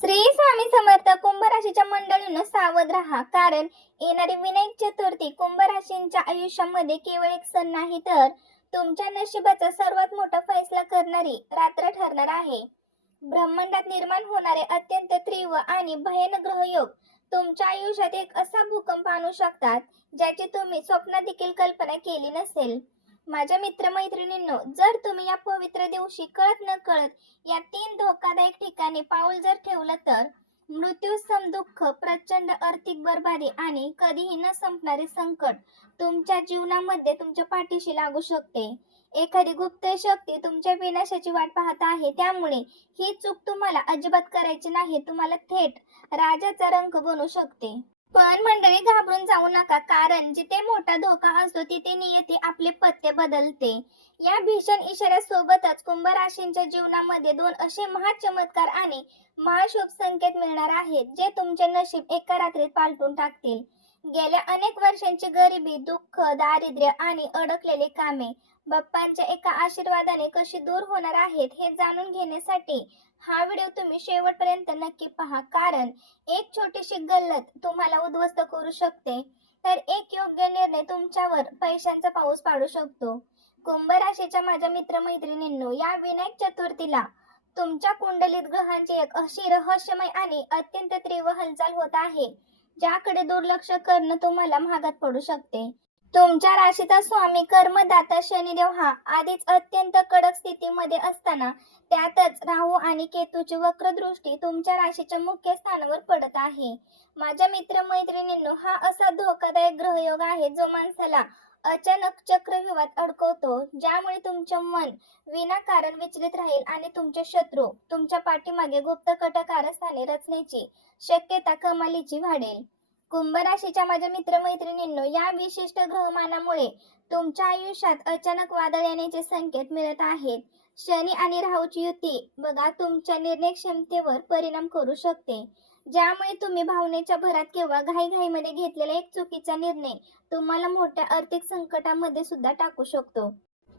श्री स्वामी समर्थ. कुंभ राशीच्या मंडळींनो, सावध राहा, कारण येणारी विनायक चतुर्थी कुंभ राशींच्या आयुष्यामध्ये केवळ एक सण नाही, तर तुमच्या नशिबाचा सर्वात मोठा फैसला करणारी रात्र ठरणार आहे. ब्रह्मांडात निर्माण होणारे अत्यंत तीव्र आणि भयानक ग्रहयोग तुमच्या आयुष्यात एक असा भूकंप आणू शकतात, ज्याची तुम्ही स्वप्नात देखील कल्पना केली नसेल. माझ्या मित्रमैत्रिणींनो, जर तुम्ही या पवित्र दिवशी कळत न कळत या 3 धोकादायक ठिकाणी पाऊल जर ठेवलं, तर मृत्यू, सम, दुःख, प्रचंड आर्थिक बरबादी आणि कधीही न संपणारे संकट तुमच्या जीवनामध्ये तुमच्या पाठीशी लागू शकते. एखादी गुप्त शक्ती तुमच्या विनाशाची वाट पाहत आहे, त्यामुळे ही चूक तुम्हाला अजिबात करायची नाही. तुम्हाला थेट राजाचा रंग बनू शकते. पण मंडळी, घाबरून जाऊ नका, कारण जिथे मोठा धोका असतो तिथे नियती आपले पत्ते बदलते. या भीषण इशाऱ्यासोबतच कुंभ राशींच्या जीवनामध्ये 2 असे महाचमत्कार आणि महाशुभ संकेत मिळणार आहेत, जे तुमचे नशीब एका रात्रीत पालटून टाकतील. गेल्या अनेक वर्षांची गरिबी, दुःख, दारिद्र्य आणि अडकलेले कामे बाप्पांच्या एका आशीर्वादाने कशी दूर होणार आहेत, हे जाणून घेण्यासाठी हा व्हिडिओ तुम्ही शेवटपर्यंत नक्की पहा, कारण एक छोटीशी गल्लत तुम्हाला उद्ध्वस्त करू शकते, तर एक योग्य निर्णय तुमच्यावर पैशांचा पाऊस पाडू शकतो. कुंभ राशीच्या माझ्या मित्रमैत्रिणींनो, या विनायक चतुर्थीला तुमच्या कुंडलीत ग्रहांची एक अशी रहस्यमय आणि अत्यंत तीव्र हालचाल होत आहे, ज्याकडे दुर्लक्ष करणं तुम्हाला महागात पडू शकते. तुमच्या राशीचा स्वामी कर्मदाता शनिदेव हा आधीच अत्यंत कडक स्थितीमध्ये असताना, त्यातच राहू आणि केतूची वक्रदृष्टी तुमच्या राशीच्या मुख्य स्थानावर पडत आहे. माझ्या मित्रमैत्रिणींनो, हा असा धोकादायक ग्रहयोग आहे, जो माणसाला अचानक चक्रव्यूहात अडकवतो, ज्यामुळे तुमचे मन विनाकारण विचलित राहील आणि तुमचे शत्रू तुमच्या पाठीमागे गुप्त कट कारस्थाने रचण्याची शक्यता कमालीची वाढेल. कुंभ राशीच्या माझ्या मित्रमैत्रिणींनो, या विशिष्ट ग्रहमानामुळे तुमच्या आयुष्यात अचानक वादळ येण्याचे संकेत मिळत आहेत. शनी आणि राहूची युती बघा तुमच्या निर्णय क्षमतेवर परिणाम करू शकते, ज्यामुळे तुम्ही भावनेच्या भरात किंवा घाईघाईमध्ये घेतलेला एक चुकीचा निर्णय तुम्हाला मोठ्या आर्थिक संकटामध्ये सुद्धा टाकू शकतो.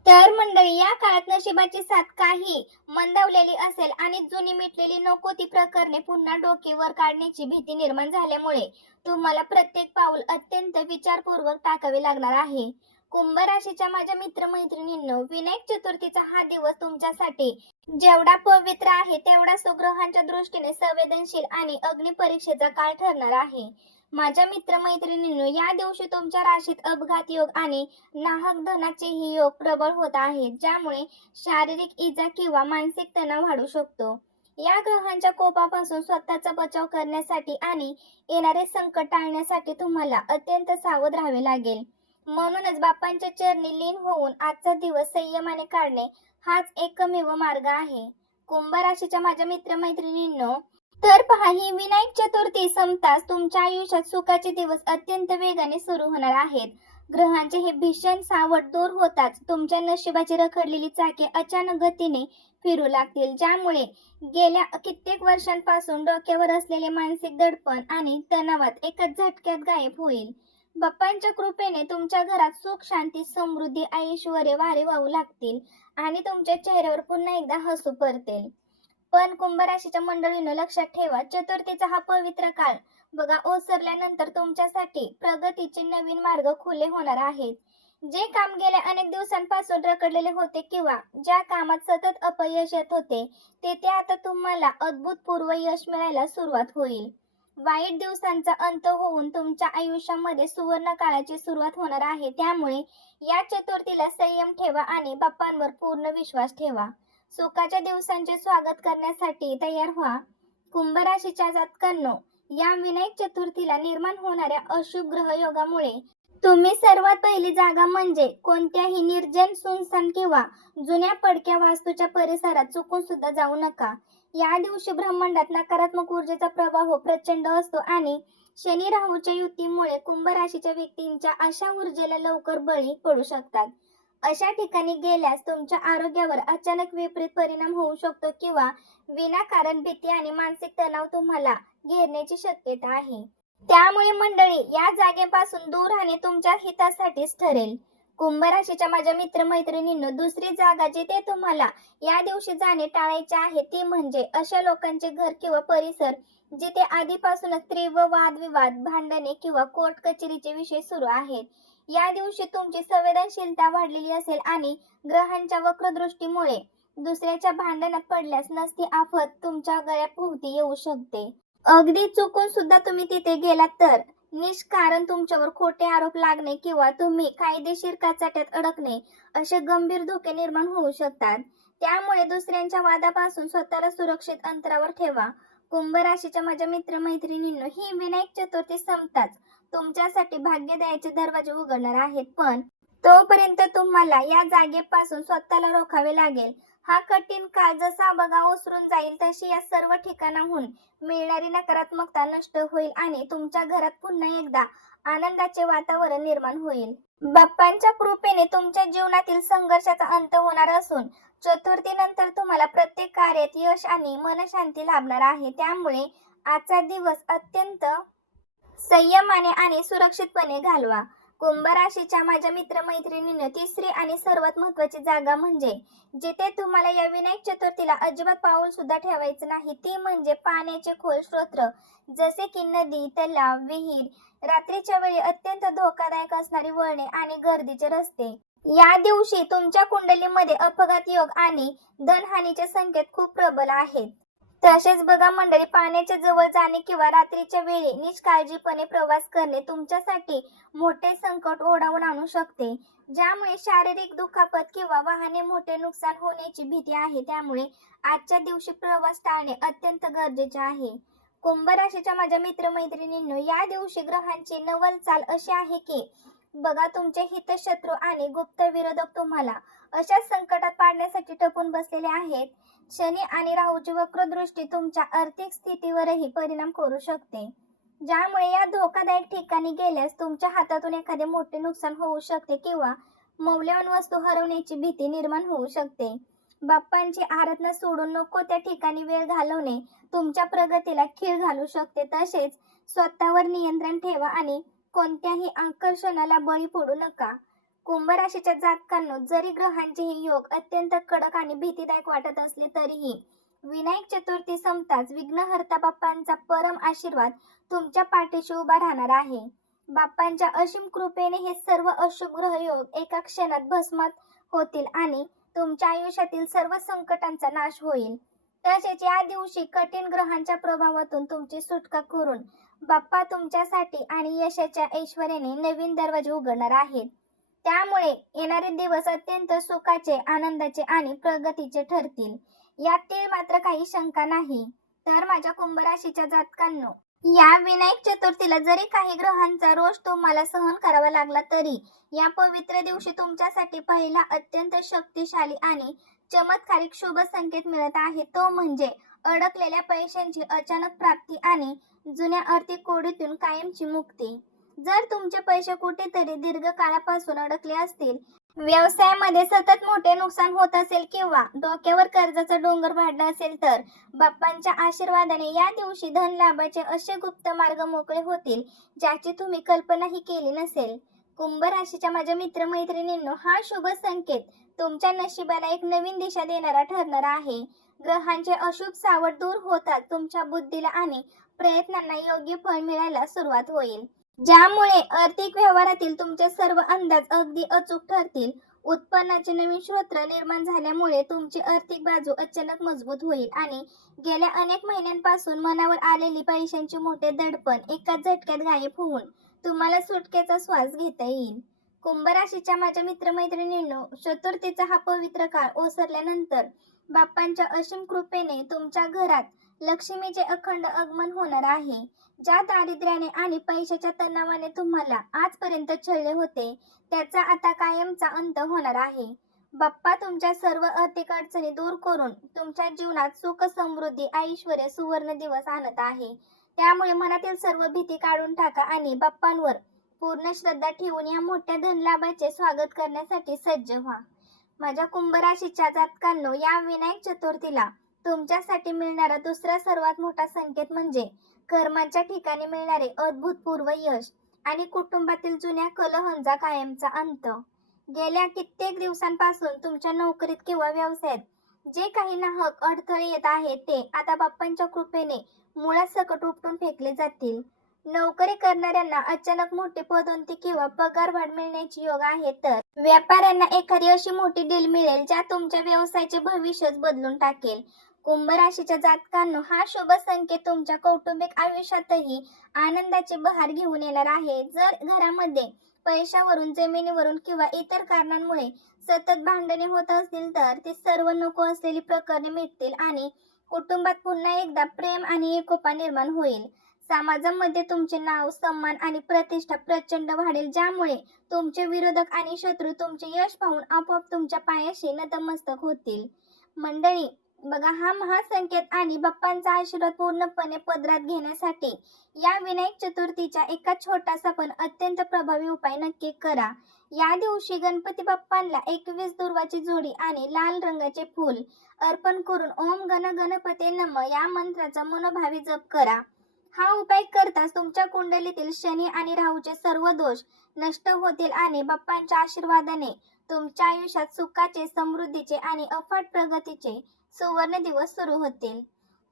तर मंडळी, या काळात नशिबाची साथ काही मंदावलेली असेल आणि जुनी मिटलेली नको ती प्रकरणे पुन्हा डोकेवर काढण्याची भीती निर्माण झाल्यामुळे तुम्हाला प्रत्येक पाऊल अत्यंत विचारपूर्वक टाकावे लागणार आहे. कुंभ राशीच्या माझ्या मित्रमैत्रिणींनो, विनायक चतुर्थीचा हा दिवस तुमच्यासाठी जेवढा पवित्र आहे, तेवढा ग्रहांच्या दृष्टीने संवेदनशील आणि अग्निपरीक्षेचा काळ ठरणार आहे. माझ्या मित्रमैत्रिणींनो, या दिवशी तुमच्या राशीत अपघात योग आणि नाहक धनाचेही योग प्रबळ होत आहेत, ज्यामुळे शारीरिक इजा किंवा मानसिक तणाव वाढू शकतो. या ग्रहांच्या कोपापासून स्वतःचा बचाव करण्यासाठी आणि येणारे संकट टाळण्यासाठी तुम्हाला अत्यंत सावध राहावे लागेल. म्हणूनच बाप्पांच्या चरणी लीन होऊन आजचा दिवस संयमाने काढणे हाच एकमेव मार्ग आहे. कुंभ राशीच्या माझ्या मित्रमैत्रिणींनो, तर पहा, ही विनायक चतुर्थी संपताच तुमच्या आयुष्यात सुखाचे दिवस अत्यंत वेगाने सुरू होणार आहेत. ग्रहांचे हे भीषण सावट दूर होताच तुमच्या नशिबाची रखडलेली चाके अचानक गतीने फिरू लागतील, ज्यामुळे गेल्या कित्येक वर्षांपासून डोक्यावर असलेले मानसिक दडपण आणि तणावात एकाच झटक्यात गायब होईल. बाप्पांच्या कृपेने तुमच्या घरात सुख, शांती, समृद्धी, ऐश्वर्य वारे वाहू लागतील आणि तुमच्या चेहऱ्यावर पुन्हा एकदा हसू परतेल. पण कुंभ राशीच्या मंडळींनो, लक्षात ठेवा, चतुर्थीचा हा पवित्र काळ बघा ओसरल्यानंतर तुमच्यासाठी प्रगतीचे नवीन मार्ग खुले होणार आहेत. जे काम गेल्या अनेक दिवसांपासून रखडलेले होते किंवा ज्या कामात सतत अपयश येत होते, तेथे आता तुम्हाला अभूतपूर्व यश मिळायला सुरुवात होईल. वाईट दिवसांचा अंत होऊन तुमच्या आयुष्यामध्ये सुवर्ण काळाची सुरुवात होणार आहे. त्यामुळे या चतुर्थीला संयम ठेवा आणि बाप्पांवर पूर्ण विश्वास ठेवा. सुखाच्या दिवसांचे स्वागत करण्यासाठी तयार व्हा. कुंभ राशीच्या जातकांनो, या विनायक चतुर्थीला निर्माण होणाऱ्या अशुभ ग्रहयोगामुळे तुम्ही सर्वात पहिली जागा म्हणजे कोणत्याही निर्जन, सुनसान किंवा जुन्या पडक्या वास्तूच्या परिसरात चुकून सुद्धा जाऊ नका. या दिवशी ब्रह्मांडात नकारात्मक ऊर्जेचा प्रवाह प्रचंड असतो आणि शनी राहूच्या युतीमुळे कुंभ राशीच्या व्यक्तींच्या अशा ऊर्जेला लवकर बळी पडू शकतात. अशा ठिकाणी गेल्यास तुमच्या आरोग्यावर अचानक विपरीत परिणाम होऊ शकतो किंवा विनाकारण भीती आणि मानसिक तणाव तुम्हाला घेरण्याची शक्यता आहे. त्यामुळे मंडळी, या जागेपासून दूर राहणे तुमच्या हितासाठीच ठरेल. कुंभ राशीच्या माझ्या मित्रमैत्रिणींनो, दुसरी जागा जिथे तुम्हाला या दिवशी जाणे टाळायचे आहे ती म्हणजे अशा लोकांचे घर किंवा परिसर जिथे आधीपासूनच तीव्र वादविवाद, भांडणे किंवा कोर्ट कचेरीचे विषय सुरू आहेत. या दिवशी तुमची संवेदनशीलता वाढलेली असेल आणि ग्रहांच्या वक्रदृष्टीमुळे दुसऱ्याच्या भांडणात पडल्यास नसती आफत तुमच्या गळ्याभोवती येऊ शकते. अगदी चुकून सुद्धा तुम्ही तिथे गेलात तर निष्कारण तुमच्यावर खोटे आरोप लागणे किंवा तुम्ही कायदेशीर कचाट्यात अडकणे असे गंभीर धोके निर्माण होऊ शकतात. त्यामुळे दुसऱ्यांच्या वादापासून स्वतःला सुरक्षित अंतरावर ठेवा. कुंभ राशीच्या माझ्या मित्रमैत्रिणींनो, ही विनायक चतुर्थी संपताच तुमच्यासाठी भाग्योदयाचे दरवाजे उघडणार आहेत, पण तोपर्यंत तुम्हाला या जागेपासून स्वतःला रोखावे लागेल. हा कठीण काळ जसा बघा ओसरून जाईल तशी या सर्व ठिकाणाहून मिळणारी नकारात्मकता नष्ट होईल आणि तुमच्या घरात पुन्हा एकदा आनंदाचे वातावरण निर्माण होईल. बाप्पांच्या कृपेने तुमच्या जीवनातील संघर्षाचा अंत होणार असून चतुर्थीनंतर तुम्हाला प्रत्येक कार्यात यश आणि मनशांती लाभणार आहे. त्यामुळे आजचा दिवस अत्यंत संयमाने आणि सुरक्षितपणे घालवा. कुंभ राशीच्या माझ्या मित्रमैत्रिणींनो, तिसरी आणि सर्वात महत्त्वाची जागा म्हणजे जिथे तुम्हाला या विनायक चतुर्थीला अजिबात पाऊल सुद्धा ठेवायचं नाही ती म्हणजे पाण्याचे खोल स्रोत जसे की नदी, तलाव, विहीर. रात्रीच्या वेळी अत्यंत धोकादायक असणारी वळणे आणि गर्दीचे रस्ते. या दिवशी तुमच्या कुंडलीमध्ये अपघात योग आणि धनहानीचे संकेत खूप प्रबल आहेत. तसेच बघा मंडळी, पाण्याच्या जवळ जाणे किंवा रात्रीच्या वेळी निष्काळजीपणे प्रवास करणे तुमच्यासाठी मोठे संकट ओढावून आणू शकते, ज्यामुळे शारीरिक दुखापत किंवा वाहने मोठे नुकसान होण्याची भीती आहे. त्यामुळे आजच्या दिवशी प्रवास टाळणे अत्यंत गरजेचे आहे. कुंभ राशीच्या माझ्या मित्रमैत्रिणींनो, या दिवशी ग्रहांची नवल चाल अशी आहे की बघा तुमचे हितशत्रू आणि गुप्त विरोधक तुम्हाला अशा संकटात पाडण्यासाठी टपून बसलेले आहेत. शनी आणि राहूची वक्रदृष्टी तुमच्या आर्थिक स्थितीवरही परिणाम करू शकते, ज्यामुळे या धोकादायक ठिकाणी गेल्यास तुमच्या हातातून एखादे मोठे नुकसान होऊ शकते किंवा मौल्यवान वस्तू हरवण्याची भीती निर्माण होऊ शकते. बाप्पांची आराधना सोडून नको त्या ठिकाणी वेळ घालवणे तुमच्या प्रगतीला खीळ घालू शकते. तसेच स्वतःवर नियंत्रण ठेवा आणि कोणत्याही आकर्षणाला बळी पडू नका. कुंभ राशीच्या जातकांनो, जरी ग्रहांचे हे योग अत्यंत कडक आणि भीतीदायक वाटत असले तरीही विनायक चतुर्थी संपताच विघ्नहर्ता बाप्पांचा परम आशीर्वाद तुमच्या पाठीशी उभा राहणार आहे. बाप्पांच्या असीम कृपेने हे सर्व अशुभ ग्रहयोग एका क्षणात भस्मात होतील आणि तुमच्या आयुष्यातील सर्व संकटांचा नाश होईल. तसेच या दिवशी कठीण ग्रहांच्या प्रभावातून तुमची सुटका करून बाप्पा तुमच्यासाठी आणि यशाच्या ऐश्वर्याने नवीन दरवाजे उघडणार आहेत. त्यामुळे येणारे दिवस अत्यंत सुखाचे, आनंदाचे आणि प्रगतीचे ठरतील, यातील मात्र काही शंका नाही. तर माझ्या कुंभ राशीच्या जातकांनो, या विनायक चतुर्थीला जरी काही ग्रहांचा रोष तुम्हाला सहन करावा लागला तरी या पवित्र दिवशी तुमच्यासाठी पहिला अत्यंत शक्तिशाली आणि चमत्कारिक शुभ संकेत मिळत आहे. तो म्हणजे अडकलेल्या पैशांची अचानक प्राप्ती आणि जुन्या आर्थिक कोडीतून कायमची मुक्ती. जर तुमचे पैसे कुठेतरी दीर्घकाळापासून अडकले असतील, व्यवसायामध्ये सतत मोठे नुकसान होत असेल किंवा डोक्यावर कर्जाचा डोंगर वाढला असेल तर बाप्पांच्या आशीर्वादाने या दिवशी धन लाभाचे असे गुप्त मार्ग मोकळे होतील ज्याची तुम्ही कल्पनाही केली नसेल. कुंभ राशीच्या माझ्या मित्रमैत्रिणींनो, हा शुभ संकेत तुमच्या नशिबाला एक नवीन दिशा देणारा ठरणार आहे. ग्रहांचे अशुभ सावट दूर होतात तुमच्या बुद्धीला आणि प्रयत्नांना योग्य फळ मिळायला सुरुवात होईल, ज्यामुळे आर्थिक व्यवहारातील तुमचे सर्व अंदाज अगदी अचूक ठरतील. उत्पन्नाचे नवीन स्रोत निर्माण झाल्यामुळे तुमची आर्थिक बाजू अचानक मजबूत होईल आणि गेल्या अनेक महिन्यांपासून मनावर आलेली पैशांची मोठे दडपण एकाच झटक्यात गायब होऊन तुम्हाला सुटकेचा श्वास घेता येईल. कुंभ राशीच्या माझ्या मित्रमैत्रिणींनो, चतुर्थीचा हा पवित्र काळ ओसरल्यानंतर बाप्पांच्या असीम कृपेने तुमच्या घरात लक्ष्मीचे अखंड आगमन होणार आहे. ज्या दारिद्र्याने आणि पैशाच्या तणावाने तुम्हाला आजपर्यंत छळले होते त्याचा आता कायमचा अंत होणार आहे. बाप्पा तुमच्या सर्व आर्थिक अडचणी दूर करून तुमच्या जीवनात सुख, समृद्धी, ऐश्वर्य, सुवर्ण दिवस आणत आहे. त्यामुळे मनातील सर्व भीती काढून टाका आणि बाप्पांवर पूर्ण श्रद्धा ठेवून या मोठ्या धनलाभाचे स्वागत करण्यासाठी सज्ज व्हा. माझ्या कुंभ राशीच्या जातकांनो, या विनायक चतुर्थीला तुमच्यासाठी मिळणारा दुसरा सर्वात मोठा संकेत म्हणजे कर्माच्या ठिकाणी मिळणारे अभूतपूर्व यश आणि कुटुंबातील जुन्या कलहांचा कायमचा अंत. गेल्या कित्येक दिवसांपासून तुमच्या नोकरीत किंवा व्यवसायात जे काही नाहक अडथळे येत आहेत ते आता बाप्पांच्या कृपेने मुळासकट उपटून फेकले जातील. नोकरी करणाऱ्यांना अचानक मोठी पदोन्नती किंवा पगारवाढ मिळण्याचे योग आहेत, तर व्यापाऱ्यांना एखादी अशी मोठी डील मिळेल ज्या तुमच्या व्यवसायाचे भविष्यच बदलून टाकेल. कुंभ राशीच्या जातकांनो, हा शुभ संकेत तुमच्या कौटुंबिक आयुष्यातही आनंदाची बहार घेऊन येणार आहे. जर घरामध्ये पैशावरून, जमिनीवरून किंवा इतर कारणांमुळे सतत भांडणे होत असतील तर ती सर्व नको असलेली प्रकरणे मिटतील आणि कुटुंबात पुन्हा एकदा प्रेम आणि एकोपा निर्माण होईल. समाजामध्ये तुमचे नाव, सन्मान आणि प्रतिष्ठा प्रचंड वाढेल, ज्यामुळे तुमचे विरोधक आणि शत्रू तुमचे यश पाहून आपोआप तुमच्या पायाशी नतमस्तक होतील. मंडळी, बघा, हा महासंकेत आणि बाप्पांचा आशीर्वाद पूर्णपणे पदरात घेण्यासाठी या विनायक चतुर्थीचा एका छोटासा पण अत्यंत प्रभावी उपाय नक्की करा. या दिवशी गणपती बाप्पांना 21 दुर्वाची जोडी आणि लाल रंगाचे फूल अर्पण करून ओम गण गणपते नमः या मंत्राचा मनोभावे जप करा. हा उपाय करताच तुमच्या कुंडलीतील शनी आणि राहूचे सर्व दोष नष्ट होतील आणि बाप्पांच्या आशीर्वादाने तुमच्या आयुष्यात सुखाचे, समृद्धीचे आणि अफाट प्रगतीचे सुवर्ण दिवस सुरू होतील.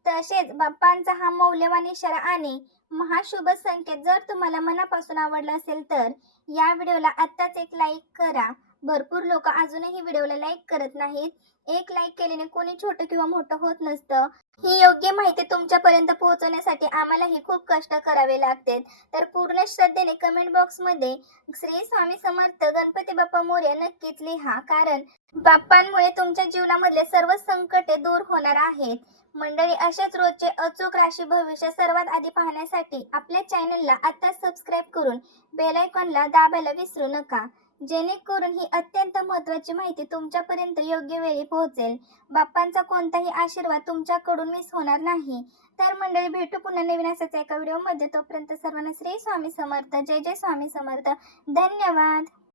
तसेच बाप्पांचा हा मौल्यवान इशारा आणि महाशुभ संकेत जर तुम्हाला मनापासून आवडला असेल तर या व्हिडिओला आत्ताच एक लाईक करा. भरपूर लोक अजूनही व्हिडिओला लाईक करत नाहीत. एक लाईक केल्याने कोणी छोटं किंवा मोठं होत नसतं. ही योग्य माहिती तुमच्यापर्यंत पोहोचवण्यासाठी आम्हालाही खूप कष्ट करावे लागतात. तर पूर्ण श्रद्धेने कमेंट बॉक्समध्ये श्री स्वामी समर्थ गणपती बाप्पा मोरया नक्कीच लिहा, कारण बाप्पांमुळे तुमच्या जीवनामधले सर्व संकटे दूर होणार आहेत. मंडळी, अशाच रोजचे अचूक राशी भविष्य सर्वात आधी पाहण्यासाठी आपल्या चॅनलला आता सबस्क्राईब करून बेल आयकॉनला दाबायला विसरू नका, जेणेकरून ही अत्यंत महत्त्वाची माहिती तुमच्यापर्यंत योग्य वेळी पोहोचेल. बाप्पांचा कोणताही आशीर्वाद तुमच्याकडून मिस होणार नाही. तर मंडळी, भेटू पुन्हा नवीन असाच एका व्हिडिओमध्ये. तोपर्यंत सर्वांना श्री स्वामी समर्थ. जय जय स्वामी समर्थ. धन्यवाद.